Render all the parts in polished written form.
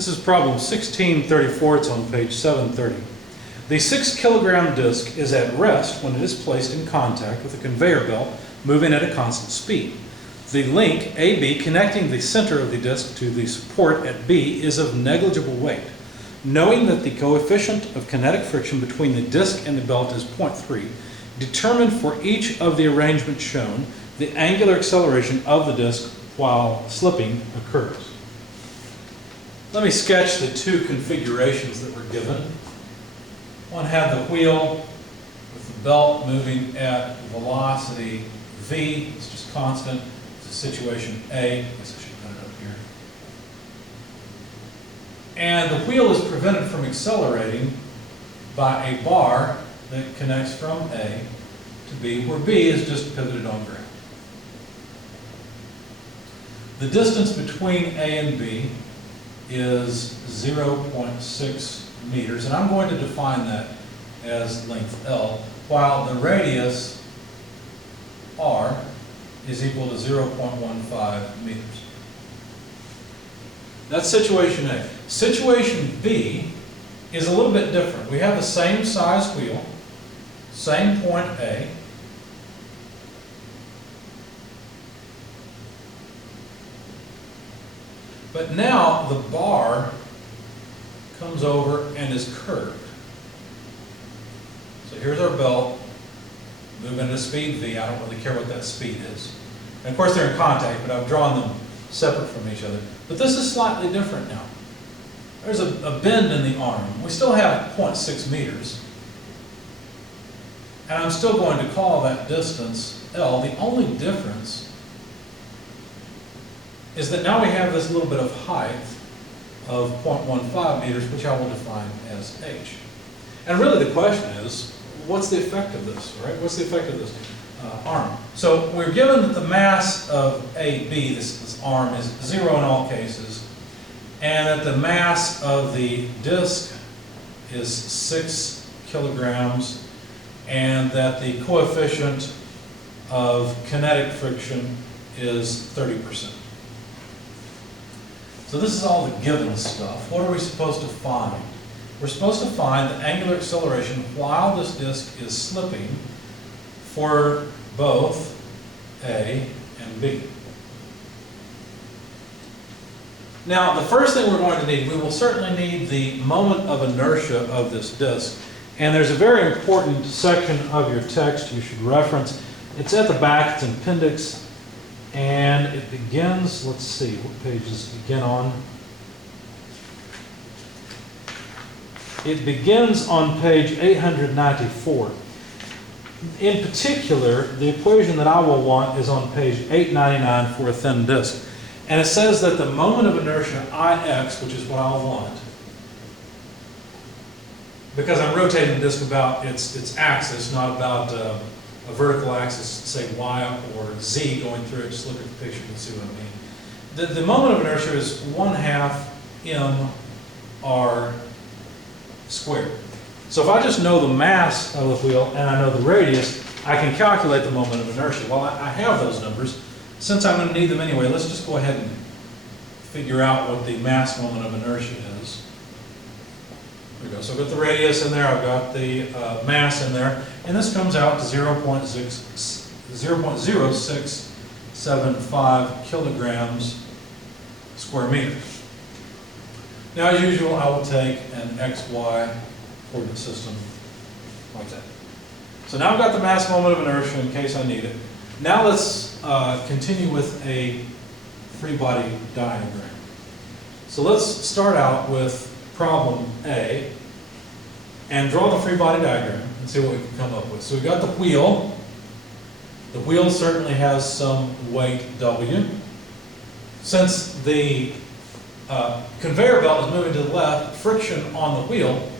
This is problem 1634. It's on page 730. The 6 kilogram disc is at rest when it is placed in contact with a conveyor belt moving at a constant speed. The link AB connecting the center of the disc to the support at B is of negligible weight. Knowing that the coefficient of kinetic friction between the disc and the belt is 0.3, determine for each of the arrangements shown the angular acceleration of the disc while slipping occurs. Let me sketch the two configurations that were given. One had the wheel with the belt moving at velocity v, it's just constant. It's a situation A. I guess I should put it up here. And the wheel is prevented from accelerating by a bar that connects from A to B, where B is just pivoted on ground. The distance between A and B is 0.6 meters, and I'm going to define that as length L, while the radius R is equal to 0.15 meters. That's situation A. Situation B is a little bit different. We have the same size wheel, same point A, but now the bar comes over and is curved. So here's our belt moving at a speed v. I don't really care what that speed is. And of course they're in contact, but I've drawn them separate from each other. But this is slightly different now. There's a bend in the arm. We still have 0.6 meters. And I'm still going to call that distance L. The only difference is that now we have this little bit of height of 0.15 meters, which I will define as h. And really the question is, what's the effect of this, right? What's the effect of this arm? So we're given that the mass of AB, this arm, is 0 in all cases, and that the mass of the disc is 6 kilograms, and that the coefficient of kinetic friction is 30%. So this is all the given stuff. What are we supposed to find? We're supposed to find the angular acceleration while this disc is slipping for both A and B. Now, the first thing we're going to need, we will certainly need the moment of inertia of this disc. And there's a very important section of your text you should reference. It's at the back, it's in appendix. And it begins, let's see, what page does it begin on? It begins on page 894. In particular, the equation that I will want is on page 899 for a thin disk. And it says that the moment of inertia, Ix, which is what I want, because I'm rotating the disk about its axis, not about a vertical axis, say y or z going through it. Just look at the picture and see what I mean. The moment of inertia is 1/2 mr squared. So if I just know the mass of the wheel and I know the radius, I can calculate the moment of inertia. Well, I have those numbers. Since I'm going to need them anyway, let's just go ahead and figure out what the mass moment of inertia is. There we go. So I've got the radius in there, I've got the mass in there, and this comes out to 0.0675 kilograms square meter. Now, as usual, I will take an XY coordinate system like that. So now I've got the mass moment of inertia in case I need it. Now let's continue with a free body diagram. So let's start out with problem A and draw the free body diagram and see what we can come up with. So we've got the wheel. The wheel certainly has some weight W. Since the conveyor belt is moving to the left, friction on the wheel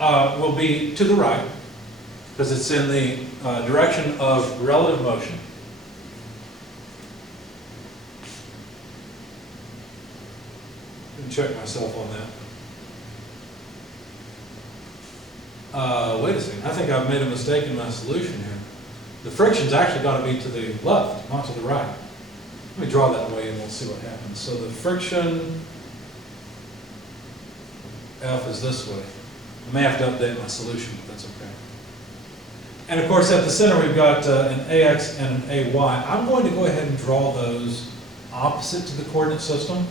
will be to the right because it's in the direction of relative motion. Let me check myself on that. Wait a second, I think I've made a mistake in my solution here. The friction's actually got to be to the left, not to the right. Let me draw that way and we'll see what happens. So the friction F is this way. I may have to update my solution, but that's okay. And of course, at the center, we've got an AX and an AY. I'm going to go ahead and draw those opposite to the coordinate system,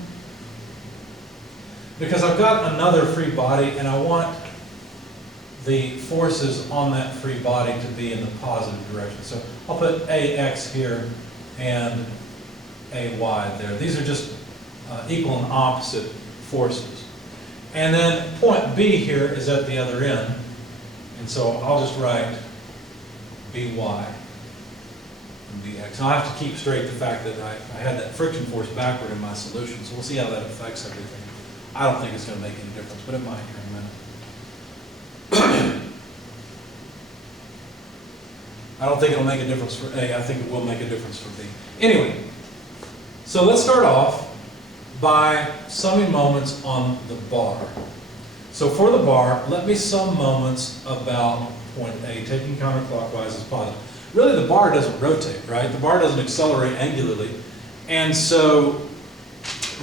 because I've got another free body, and I want the forces on that free body to be in the positive direction. So I'll put AX here and AY there. These are just equal and opposite forces. And then point B here is at the other end. And so I'll just write BY and BX. Now I have to keep straight the fact that I had that friction force backward in my solution. So we'll see how that affects everything. I don't think it's going to make any difference, but it might here in a minute. I don't think it'll make a difference for A. I think it will make a difference for B. Anyway, so let's start off by summing moments on the bar. So for the bar, let me sum moments about point A, taking counterclockwise as positive. Really, the bar doesn't rotate, right? The bar doesn't accelerate angularly. And so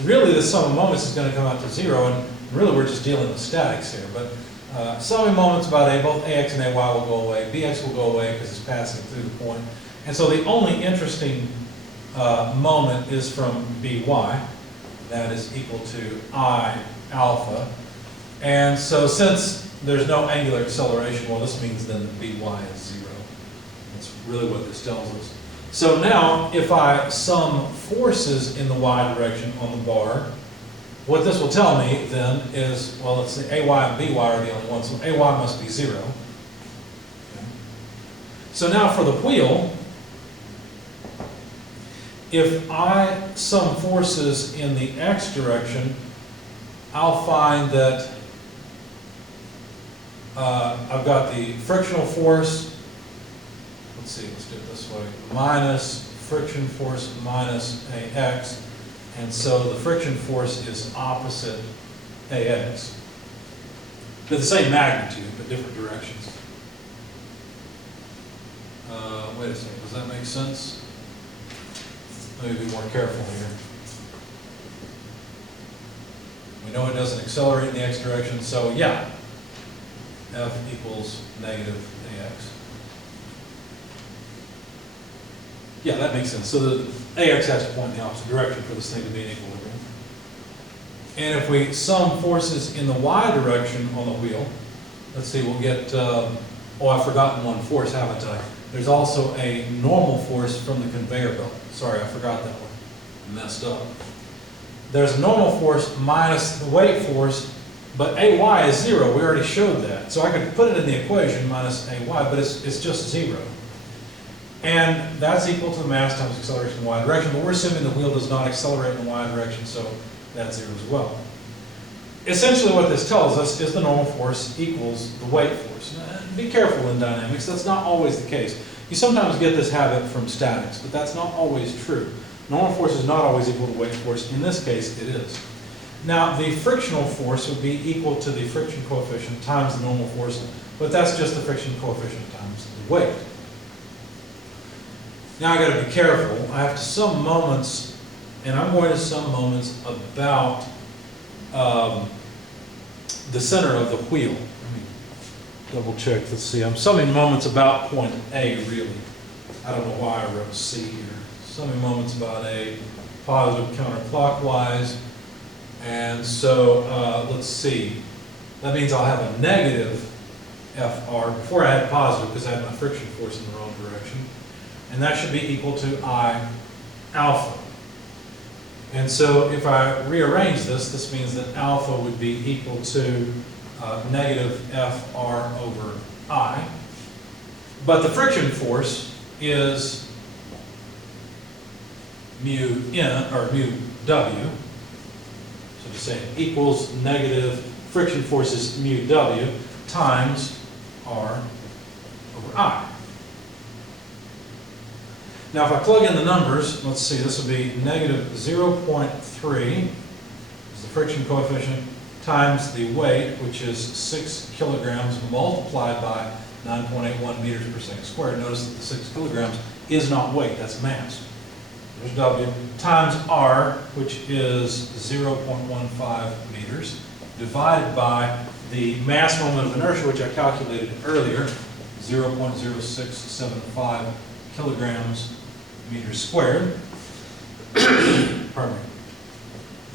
really the sum of moments is going to come out to 0, and really we're just dealing with statics here. But summing moments about A, both AX and AY will go away. BX will go away because it's passing through the point. And so the only interesting moment is from BY. That is equal to I alpha. And so since there's no angular acceleration, well, this means then that BY is 0. That's really what this tells us. So now, if I sum forces in the y direction on the bar, what this will tell me then is, well, let's say AY and BY are the only ones, so AY must be 0. Okay. So now for the wheel, if I sum forces in the x direction, I'll find that I've got the frictional force, let's see, let's do it this way, minus friction force minus AX, and so the friction force is opposite AX. They're the same magnitude, but different directions. Wait a second, does that make sense? Let me be more careful here. We know it doesn't accelerate in the x direction, so yeah, F equals negative AX. Yeah, that makes sense. So the AX has to point in the opposite direction for this thing to be in equilibrium. And if we sum forces in the y direction on the wheel, let's see, we'll get, oh, I've forgotten one force, haven't I? There's also a normal force from the conveyor belt. Sorry, I forgot that one. I messed up. There's a normal force minus the weight force, but AY is 0. We already showed that. So I could put it in the equation minus AY, but it's just 0. And that's equal to the mass times acceleration in the y direction, but we're assuming the wheel does not accelerate in the y direction, so that's 0 as well. Essentially what this tells us is the normal force equals the weight force. Now, be careful in dynamics, that's not always the case. You sometimes get this habit from statics, but that's not always true. Normal force is not always equal to weight force. In this case, it is. Now, the frictional force would be equal to the friction coefficient times the normal force, but that's just the friction coefficient times the weight. Now I got to be careful. I have to sum moments, and I'm going to sum moments about the center of the wheel. Let me double check. Let's see. I'm summing moments about point A, really. I don't know why I wrote C here. Summing moments about A, positive counterclockwise. And so let's see. That means I'll have a negative FR. Before I had positive because I had my friction force in the wrong direction. And that should be equal to I alpha. And so if I rearrange this, this means that alpha would be equal to negative FR over I. But the friction force is mu N, or mu W. So to say equals negative friction force is mu W times R over I. Now if I plug in the numbers, let's see, this will be negative 0.3 is the friction coefficient times the weight, which is 6 kilograms multiplied by 9.81 meters per second squared. Notice that the 6 kilograms is not weight, that's mass. There's W times R, which is 0.15 meters. divided by the mass moment of inertia, which I calculated earlier, 0.0675 kilograms meters squared. Pardon me.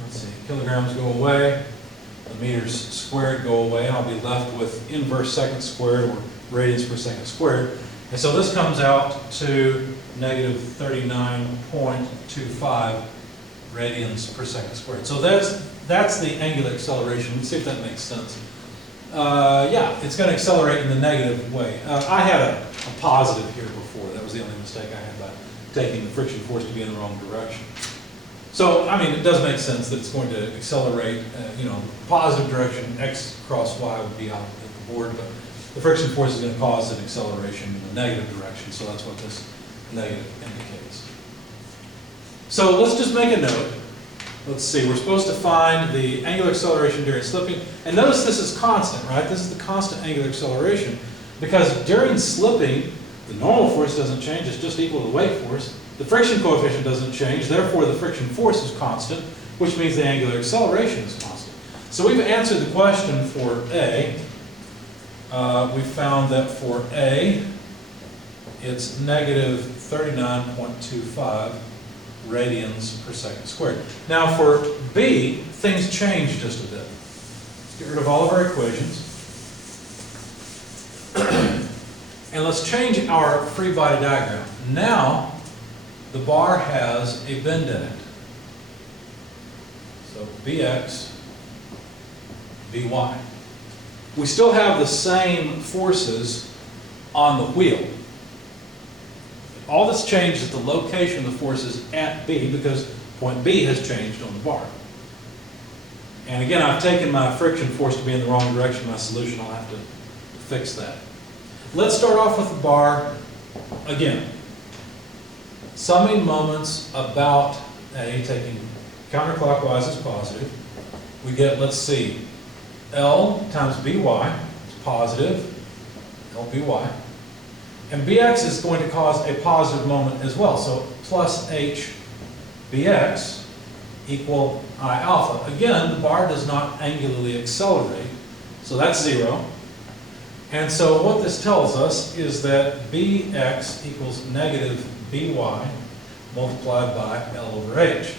Let's see, kilograms go away, the meters squared go away, and I'll be left with inverse seconds squared, or radians per second squared. And so this comes out to negative 39.25 radians per second squared. So that's the angular acceleration. Let's see if that makes sense. Yeah, it's going to accelerate in the negative way. I had a positive here before. That was the only mistake I had by taking the friction force to be in the wrong direction. So, I mean, it does make sense that it's going to accelerate, positive direction, x cross y would be out at the board, but the friction force is going to cause an acceleration in the negative direction, so that's what this negative indicates. So let's just make a note. Let's see, we're supposed to find the angular acceleration during slipping, and notice this is constant, right? This is the constant angular acceleration, because during slipping, the normal force doesn't change, it's just equal to the weight force. The friction coefficient doesn't change, therefore the friction force is constant, which means the angular acceleration is constant. So we've answered the question for A. We found that for A, it's negative 39.25 radians per second squared. Now for B, things change just a bit. Let's get rid of all of our equations. And let's change our free body diagram. Now, the bar has a bend in it. So Bx, By. We still have the same forces on the wheel. All that's changed is the location of the forces at B, because point B has changed on the bar. And again, I've taken my friction force to be in the wrong direction. My solution, I'll have to fix that. Let's start off with the bar again. Summing moments about A, taking counterclockwise is positive. We get, let's see, L times By is positive, LBy. And Bx is going to cause a positive moment as well. So plus H Bx equal I alpha. Again, the bar does not angularly accelerate, so that's 0. And so what this tells us is that Bx equals negative By multiplied by L over H.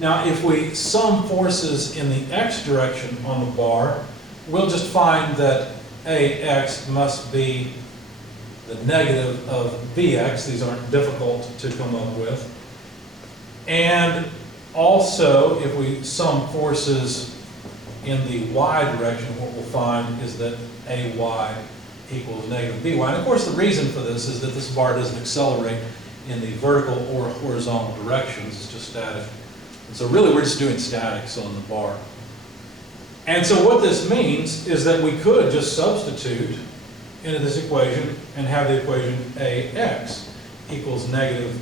Now, if we sum forces in the x direction on the bar, we'll just find that Ax must be the negative of Bx. These aren't difficult to come up with. And also, if we sum forces in the y direction, what we'll find is that Ay equals negative By. And of course, the reason for this is that this bar doesn't accelerate in the vertical or horizontal directions. It's just static. And so really, we're just doing statics on the bar. And so what this means is that we could just substitute into this equation and have the equation Ax equals Ay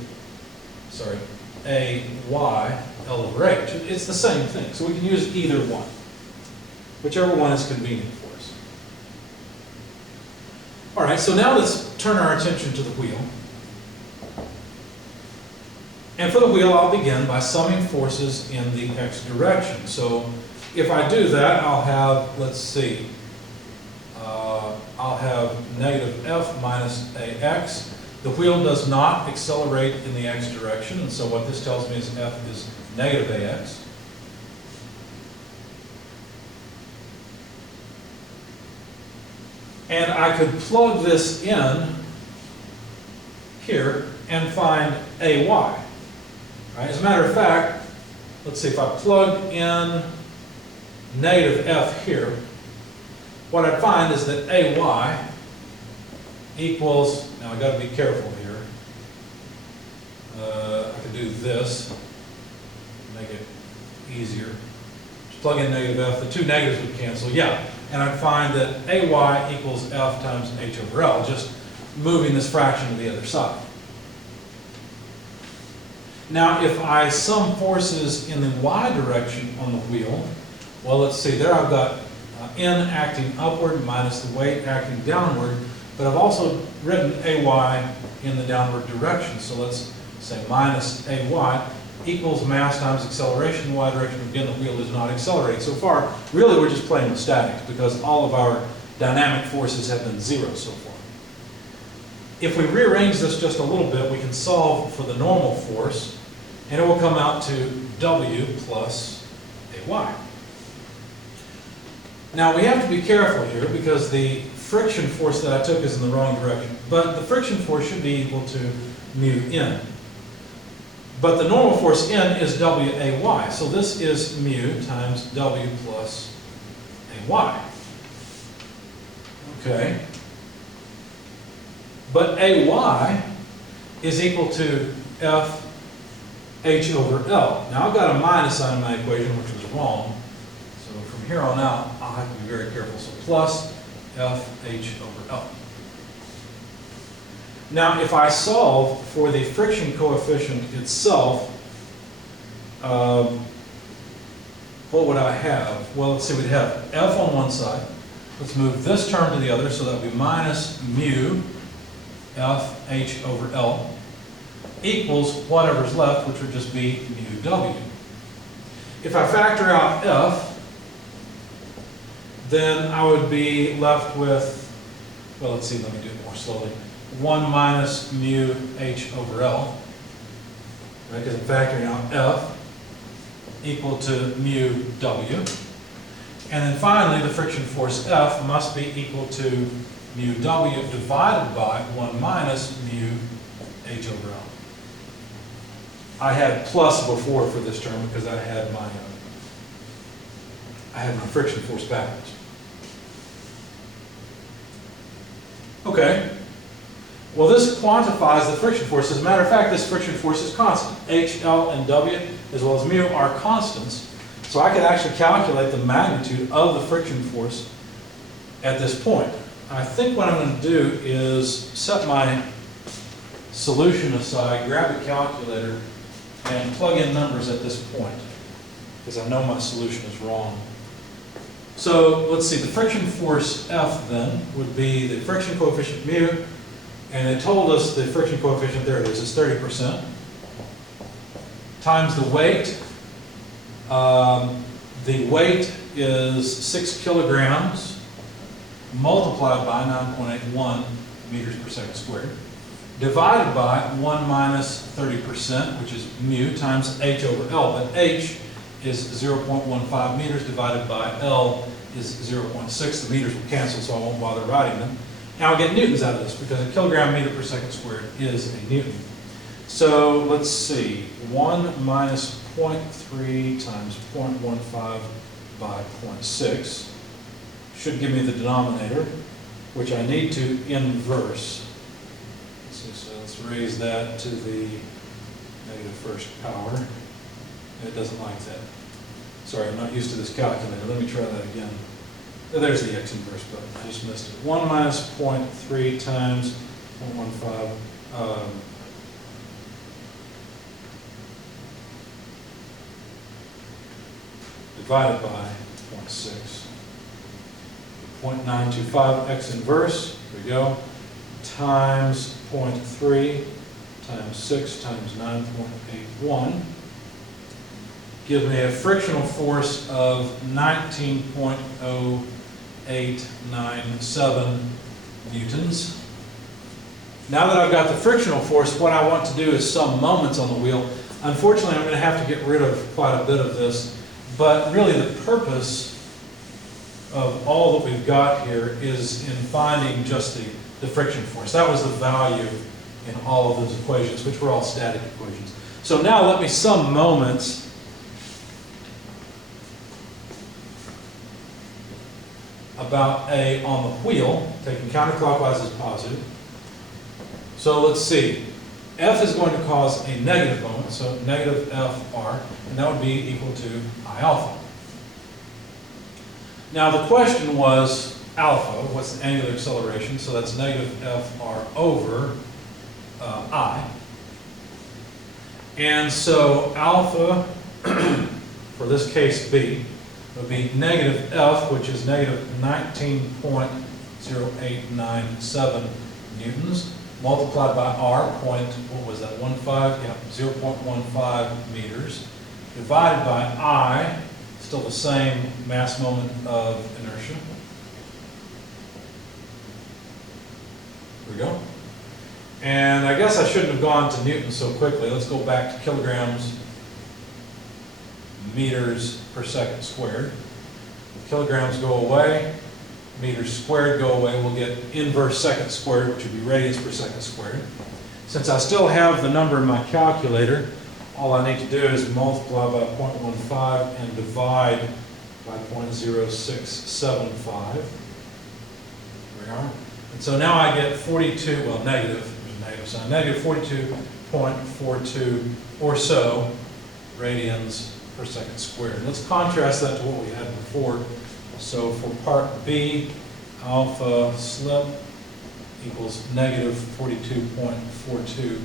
L over H. It's the same thing. So we can use either one, whichever one is convenient for us. All right, so now let's turn our attention to the wheel. And for the wheel, I'll begin by summing forces in the x direction. So if I do that, I'll have, let's see, I'll have negative F minus Ax. The wheel does not accelerate in the x direction, and so what this tells me is F is negative Ax. And I could plug this in here and find Ay. Right? As a matter of fact, let's see, if I plug in negative F here, what I'd find is that Ay equals, now I've got to be careful here, I could do this, make it easier. Just plug in negative F, the two negatives would cancel, yeah, and I'd find that Ay equals F times H over L, just moving this fraction to the other side. Now, if I sum forces in the y direction on the wheel, well, let's see, there I've got N acting upward minus the weight acting downward, but I've also written Ay in the downward direction, so let's say minus Ay. equals mass times acceleration in the y direction. Again, the wheel is not accelerating. So far, really we're just playing with statics because all of our dynamic forces have been zero so far. If we rearrange this just a little bit, we can solve for the normal force, and it will come out to W plus AY. Now we have to be careful here because the friction force that I took is in the wrong direction, but the friction force should be equal to mu n. But the normal force n is WAY, so this is mu times W plus AY. Okay. But AY is equal to F H over L. Now I've got a minus sign in my equation, which was wrong. So from here on out, I'll have to be very careful. So plus F H over L. Now if I solve for the friction coefficient itself, what would I have? Well, let's see, we'd have F on one side. Let's move this term to the other, so that would be minus mu F H over L equals whatever's left, which would just be mu W. If I factor out F, then I would be left with, well, let's see, let me do it more slowly. 1 minus mu H over L, right, because I'm factoring out F equal to mu W. And then finally, the friction force F must be equal to mu W divided by 1 minus mu H over L. I had plus before for this term because I had my friction force backwards. Okay. Well, this quantifies the friction force. As a matter of fact, this friction force is constant. H, L, and W, as well as mu, are constants. So I could actually calculate the magnitude of the friction force at this point. I think what I'm going to do is set my solution aside, grab a calculator, and plug in numbers at this point, because I know my solution is wrong. So let's see, the friction force F then would be the friction coefficient mu, and it told us the friction coefficient, there it is, it's 30%, times the weight. The weight is 6 kilograms multiplied by 9.81 meters per second squared, divided by 1 minus 30%, which is mu, times H over L. But H is 0.15 meters divided by L is 0.6. The meters will cancel, so I won't bother writing them. Now I'll get newtons out of this because a kilogram meter per second squared is a newton. So let's see, 1 minus 0.3 times 0.15 by 0.6 should give me the denominator, which I need to inverse. So let's raise that to the negative first power. It doesn't like that. Sorry, I'm not used to this calculator. Let me try that again. There's the x inverse, but I just missed it. 1 minus 0.3 times 0.15. Divided by 0.6. 0.925 x inverse, here we go, times 0.3 times 6 times 9.81 gives me a frictional force of 19.0897 newtons. Now that I've got the frictional force, what I want to do is sum moments on the wheel. Unfortunately, I'm going to have to get rid of quite a bit of this, but really the purpose of all that we've got here is in finding just the friction force. That was the value in all of those equations, which were all static equations. So now let me sum moments about A on the wheel, taking counterclockwise as positive. So let's see. F is going to cause a negative moment, so negative FR, and that would be equal to I alpha. Now the question was alpha, what's the angular acceleration? So that's negative FR over I. And so alpha, for this case B, would be negative F, which is negative 19.0897 newtons, multiplied by r, what was that, 1.5? Yeah, 0.15 meters, divided by I, still the same mass moment of inertia. There we go. And I guess I shouldn't have gone to Newton so quickly. Let's go back to kilograms, meters per second squared. Kilograms go away, meters squared go away. We'll get inverse seconds squared, which would be radians per second squared. Since I still have the number in my calculator, all I need to do is multiply by 0.15 and divide by 0.0675. There we are. And so now I get 42, well, negative, there's a negative sign, negative 42.42 or so radians per second squared. Let's contrast that to what we had before. So for part B, alpha slip equals negative 42.42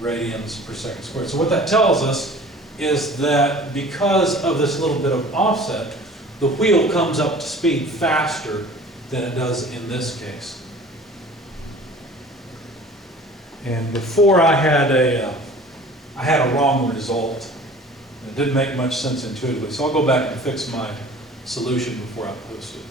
radians per second squared. So what that tells us is that because of this little bit of offset, the wheel comes up to speed faster than it does in this case. And before I had a wrong result. It didn't make much sense intuitively. So I'll go back and fix my solution before I post it.